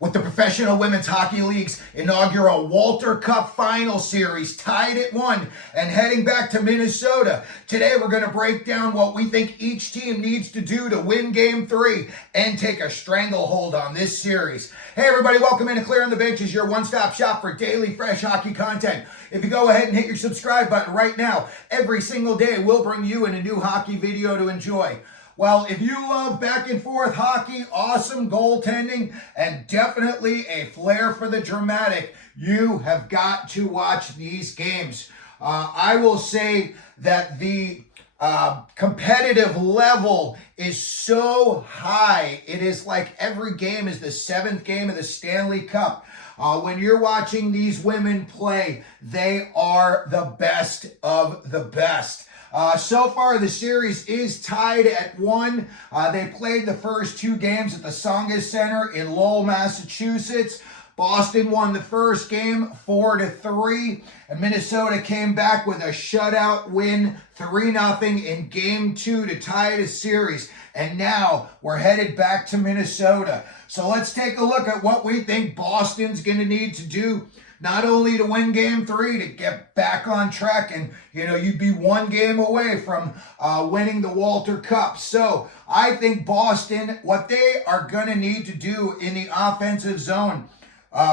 with the Professional Women's Hockey League's inaugural Walter Cup Final Series tied at 1 and heading back to Minnesota. Today we're going to break down what we think each team needs to do to win Game 3 and take a stranglehold on this series. Hey everybody, welcome into Clearing the Benches, your one-stop shop for daily fresh hockey content. If you go ahead and hit your subscribe button right now, every single day we'll bring you in a new hockey video to enjoy. Well, if you love back and forth hockey, awesome goaltending, and definitely a flair for the dramatic, you have got to watch these games. I will say that the competitive level is so high. It is like every game is the 7th game of the Stanley Cup. When you're watching these women play, they are the best of the best. So far, the series is tied at 1. They played the first 2 games at the Tsongas Center in Lowell, Massachusetts. Boston won the first game 4-3, and Minnesota came back with a shutout win 3-0 in Game 2 to tie the series. And now we're headed back to Minnesota. So let's take a look at what we think Boston's going to need to do, not only to win Game 3, to get back on track, and, you'd be 1 game away from winning the Walter Cup. So I think Boston, what they are going to need to do in the offensive zone,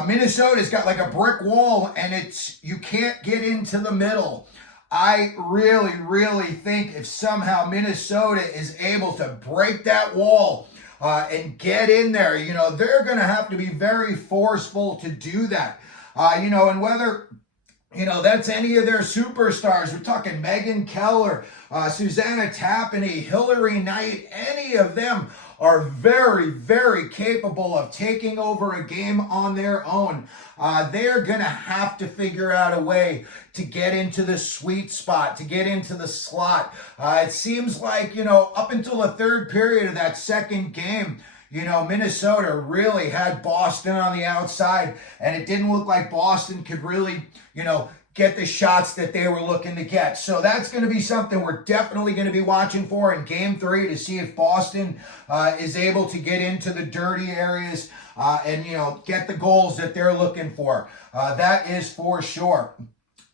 Minnesota's got like a brick wall, and you can't get into the middle. I really think if somehow Minnesota is able to break that wall and get in there, they're going to have to be very forceful to do that. And whether, that's any of their superstars. We're talking Megan Keller, Susanna Tapani, Hillary Knight, any of them are very capable of taking over a game on their own. They're going to have to figure out a way to get into the sweet spot, to get into the slot. It seems like, up until the 3rd period of that second game, Minnesota really had Boston on the outside, and it didn't look like Boston could really, get the shots that they were looking to get. So that's going to be something we're definitely going to be watching for in Game 3 to see if Boston is able to get into the dirty areas and, get the goals that they're looking for. That is for sure.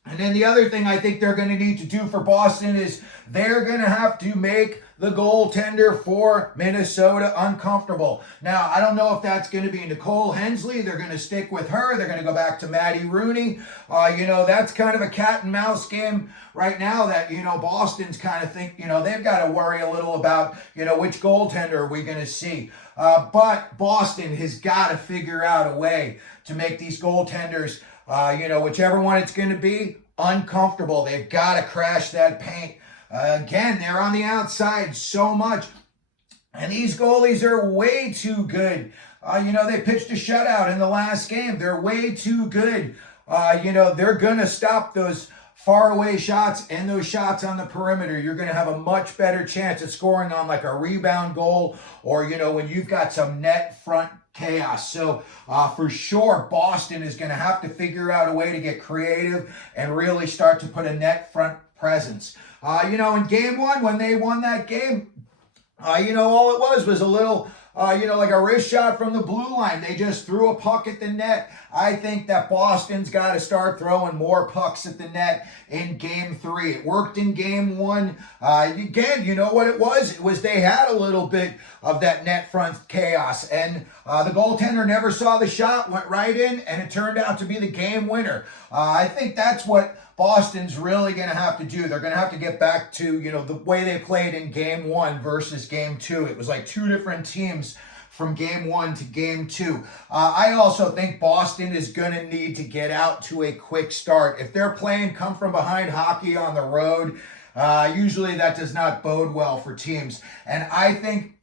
And then the other thing I think they're going to need to do for Boston is they're going to have to make the goaltender for Minnesota uncomfortable. Now, I don't know if that's going to be Nicole Hensley. They're going to stick with her. They're going to go back to Maddie Rooney. That's kind of a cat and mouse game right now that, Boston's kind of think, they've got to worry a little about, which goaltender are we going to see. But Boston has got to figure out a way to make these goaltenders, whichever one it's going to be, uncomfortable. They've got to crash that paint. Again, they're on the outside so much, and these goalies are way too good. They pitched a shutout in the last game. They're way too good. They're going to stop those faraway shots and those shots on the perimeter. You're going to have a much better chance at scoring on like a rebound goal or, when you've got some net front chaos. So for sure, Boston is going to have to figure out a way to get creative and really start to put a net front presence. In Game 1, when they won that game, all it was a little, like a wrist shot from the blue line. They just threw a puck at the net. I think that Boston's got to start throwing more pucks at the net in Game 3. It worked in Game 1. Again, you know what it was? It was they had a little bit of that net front chaos, and the goaltender never saw the shot, went right in, and it turned out to be the game winner. I think that's what Boston's really going to have to do. They're going to have to get back to, the way they played in Game 1 versus Game 2. It was like 2 different teams from Game 1 to Game 2. I also think Boston is going to need to get out to a quick start. If they're playing come from behind hockey on the road, usually that does not bode well for teams. And I think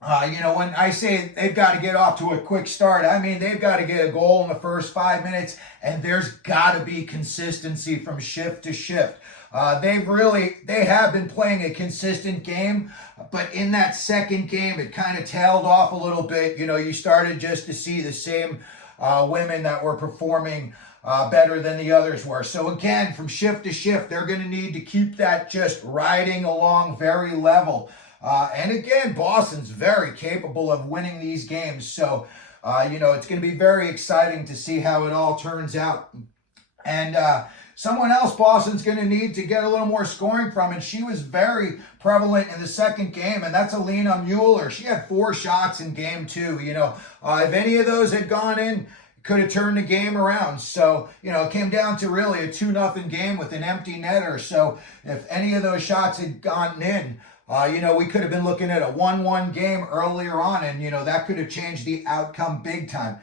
when I say they've got to get off to a quick start, I mean they've got to get a goal in the first 5 minutes, and there's got to be consistency from shift to shift. They have been playing a consistent game, but in that second game, it kind of tailed off a little bit. You started just to see the same women that were performing better than the others were. So again, from shift to shift, they're going to need to keep that just riding along very level. And again, Boston's very capable of winning these games. So It's going to be very exciting to see how it all turns out. And someone else Boston's going to need to get a little more scoring from, and she was very prevalent in the second game, and that's Pwhl. She had 4 shots in game 2. If any of those had gone in, could have turned the game around. So, it came down to really a 2-0 game with an empty netter. So if any of those shots had gone in, we could have been looking at a 1-1 game earlier on, and, that could have changed the outcome big time.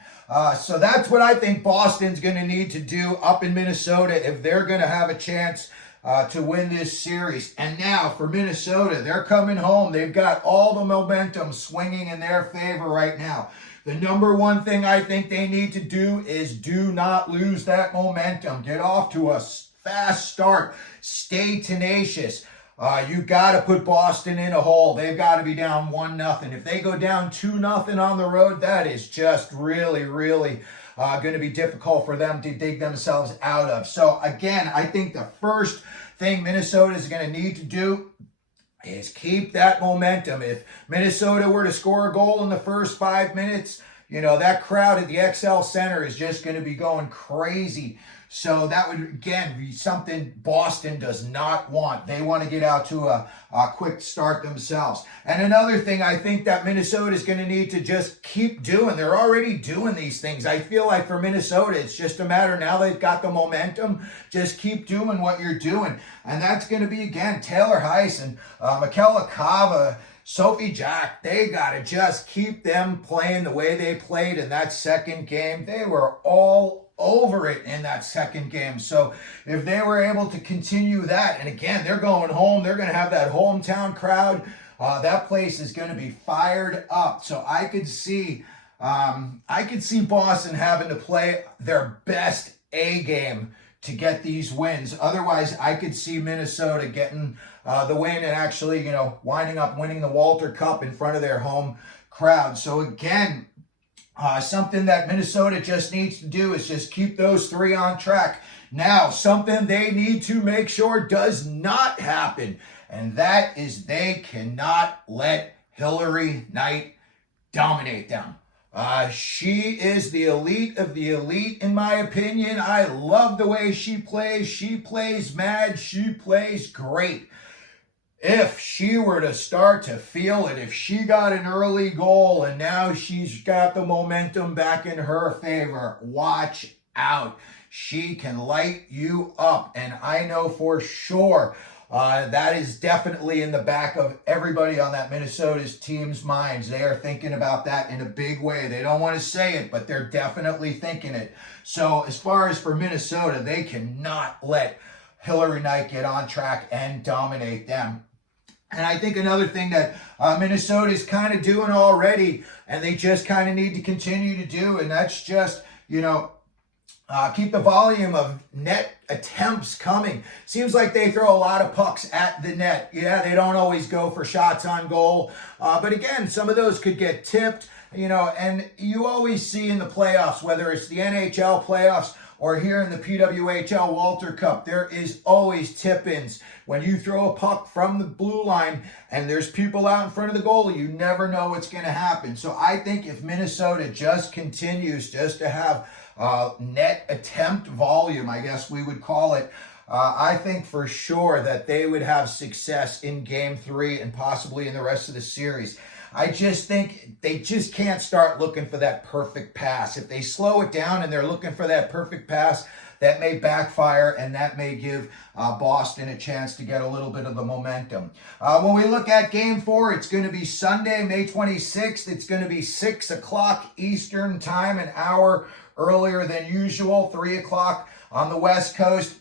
So that's what I think Boston's going to need to do up in Minnesota if they're going to have a chance to win this series. And now for Minnesota, they're coming home. They've got all the momentum swinging in their favor right now. The number one thing I think they need to do is do not lose that momentum. Get off to a fast start. Stay tenacious. You got to put Boston in a hole. They've got to be down 1-0. If they go down 2-0 on the road, that is just really, really going to be difficult for them to dig themselves out of. So again, I think the first thing Minnesota is going to need to do is keep that momentum. If Minnesota were to score a goal in the first 5 minutes, that crowd at the XL Center is just going to be going crazy. So that would, again, be something Boston does not want. They want to get out to a quick start themselves. And another thing I think that Minnesota is going to need to just keep doing. They're already doing these things. I feel like for Minnesota, it's just a matter now they've got the momentum. Just keep doing what you're doing. And that's going to be, again, Taylor Heiss and Michaela Kava, Sophie Jack. They got to just keep them playing the way they played in that second game. They were all over it in that second game. So if they were able to continue that, and again, they're going home, they're going to have that hometown crowd. That place is going to be fired up. So I could see Boston having to play their best A game to get these wins. Otherwise, I could see Minnesota getting the win and actually, winding up winning the Walter Cup in front of their home crowd. So again, something that Minnesota just needs to do is just keep those 3 on track. Now, something they need to make sure does not happen, and that is they cannot let Hilary Knight dominate them. She is the elite of the elite, in my opinion. I love the way she plays. She plays mad. She plays great. If she were to start to feel it, if she got an early goal and now she's got the momentum back in her favor, watch out. She can light you up. And I know for sure that is definitely in the back of everybody on that Minnesota's team's minds. They are thinking about that in a big way. They don't want to say it, but they're definitely thinking it. So as far as for Minnesota, they cannot let Hilary Knight get on track and dominate them. And I think another thing that Minnesota is kind of doing already, and they just kind of need to continue to do, and that's just, keep the volume of net attempts coming. Seems like they throw a lot of pucks at the net. Yeah, they don't always go for shots on goal. But again, some of those could get tipped, and you always see in the playoffs, whether it's the NHL playoffs or here in the PWHL Walter Cup, there is always tip-ins. When you throw a puck from the blue line and there's people out in front of the goalie, you never know what's going to happen. So I think if Minnesota just continues just to have net attempt volume, I guess we would call it, I think for sure that they would have success in Game 3 and possibly in the rest of the series. I just think they just can't start looking for that perfect pass. If they slow it down and they're looking for that perfect pass, that may backfire and that may give Boston a chance to get a little bit of the momentum. When we look at Game 4, it's going to be Sunday, May 26th. It's going to be 6 o'clock Eastern time, an hour earlier than usual, 3 o'clock on the West Coast.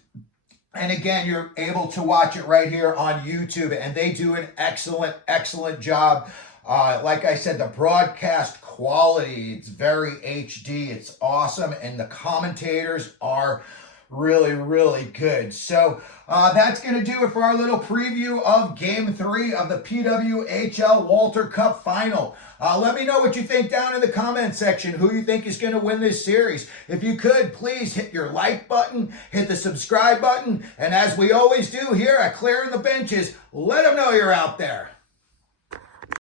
And again, you're able to watch it right here on YouTube, and they do an excellent, excellent job. Like I said, the broadcast quality, it's very HD. It's awesome. And the commentators are really, really good. So that's going to do it for our little preview of Game 3 of the PWHL Walter Cup Final. Let me know what you think down in the comment section, who you think is going to win this series. If you could, please hit your like button, hit the subscribe button, and as we always do here at Clearing the Benches, let them know you're out there.